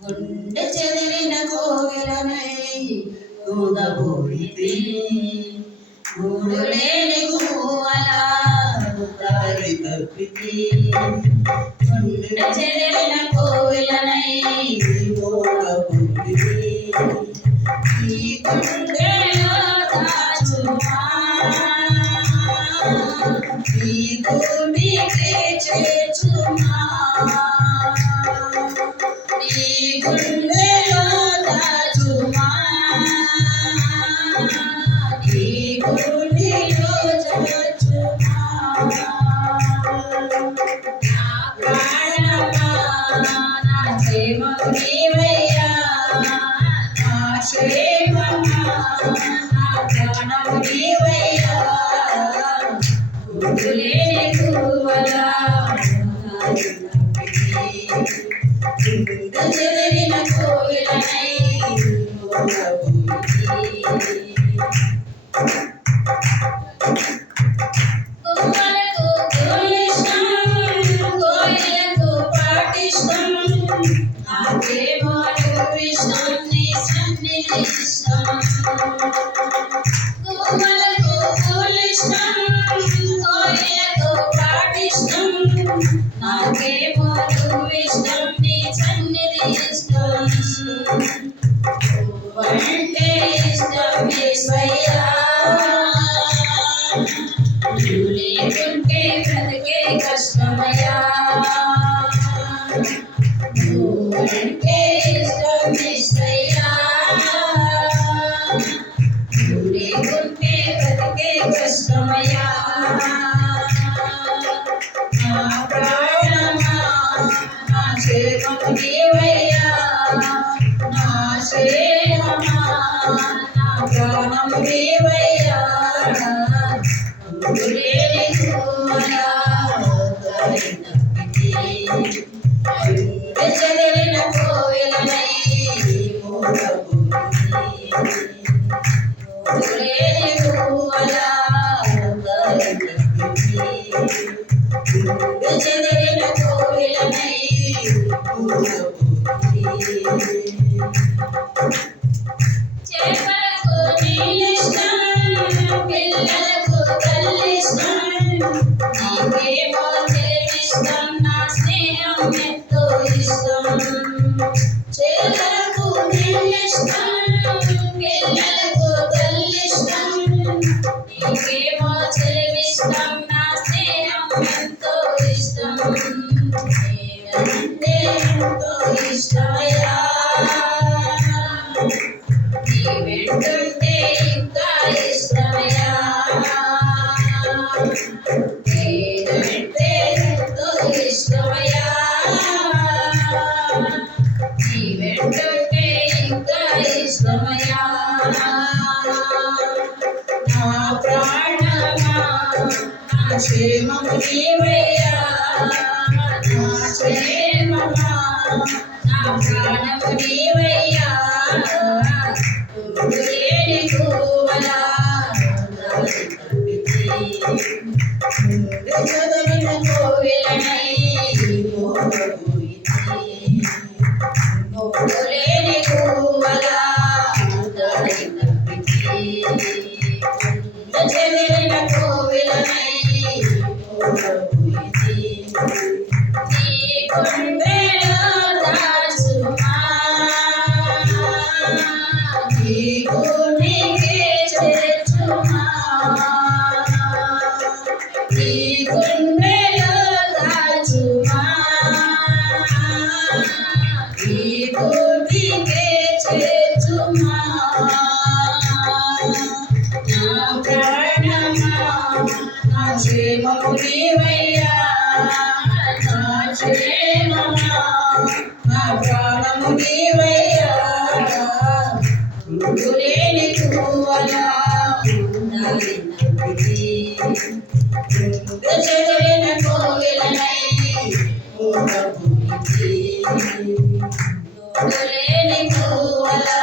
గుండె చెదిరిన కోవెలనై ఊగబోయితే గూడు లేని గువ్వల దారి తప్పితే గుండె చెదిరిన కోవెలనై ఊగబోయితే ఈ గుండెలో దాచుమా ఈ భూమికి చేర్చుమా ఈ గుండెలో దాచుమా ఈ గుండెలో చేర్చుమా నా ప్రాణమా నా ప్రేమకు నీవయ్యా నా క్షేమమా నా ప్రాణము నీవయ్యా గుండెలేని గువ్వలా గుండె చెదిరిన కోవెలనై గువ్వలకు గులిష్టం కోయిలకు పాటిష్టం నాకేమో నువ్విష్టం నీ సన్నిధి ఇష్టం గువ్వలకు గులిష్టం కోయిలకు పాటిష్టం నాకేమో నువ్విష్టం నీ సన్నిధి ఇష్టం నువ్వంటే ఇష్టం యేసయ్యా నువ్వు లేకుంటే బ్రతికే కష్టమయ్యా నువ్వంటే ఇష్టం యేసయ్యా నువ్వు లేకుంటే బ్రతికే కష్టమయ్యా నా ప్రాణమా నా క్షేమము నీవయ్యా నా క్షేమమా నా ప్రాణము నీవయ్యా గుండెలేని గువ్వలా దారి తప్పితే గుండె చెదిరిన కోవెలనై ఊగబోయితే గుండెలేని గువ్వలా దారి తప్పితే గుండె చెదిరిన కోవెలనై ఊగబోయితే చేపలకు నీళ్ళిష్టం పిల్లలకు తల్లిష్టం నీకేమో తెలివిష్టం నా స్నేహం ఎంతో ఇష్టం చేపలకు నీళ్ళిష్టం పిల్లలకు తల్లిష్టం నీకేమో తెలివిష్టం నా స్నేహం ఎంతో ఇష్టం నేనంటే ఎంతో ఇష్టమయ్యా నీ వెంటుంటే ఇంకా ఇష్టమయ్యా నేనంటే ఎంతో ఇష్టమయ్యా నీ వెంటుంటే ఇంకా ఇష్టమయ్యా నా ప్రాణమా నా క్షేమము నీవయ్యా నా క్షేమమా నా ప్రాణము నీవయ్యా గుండెలేని గువ్వలా దారి తప్పితే గుండె చెదిరిన కోవెలనై ఊగబోయితే గుండెలేని గువ్వలా దారి తప్పితే గుండె చెదిరిన కోవెలనై ఊగబోయితే నీ గుండెలో దాచుమా నీ గుండెకి చేర్చుమా నీ గుండెలో దాచుమా నీ గుండెకి చేర్చుమా నా ప్రాణమా నా క్షేమము నీవయ్యా నా క్షేమమా నా ప్రాణము నీవయ్యా గుండెలేని గువ్వలా దారి తప్పితే గుండె చెదిరిన కోవెలనై ఊగబోయితే గుండెలేని గువ్వలా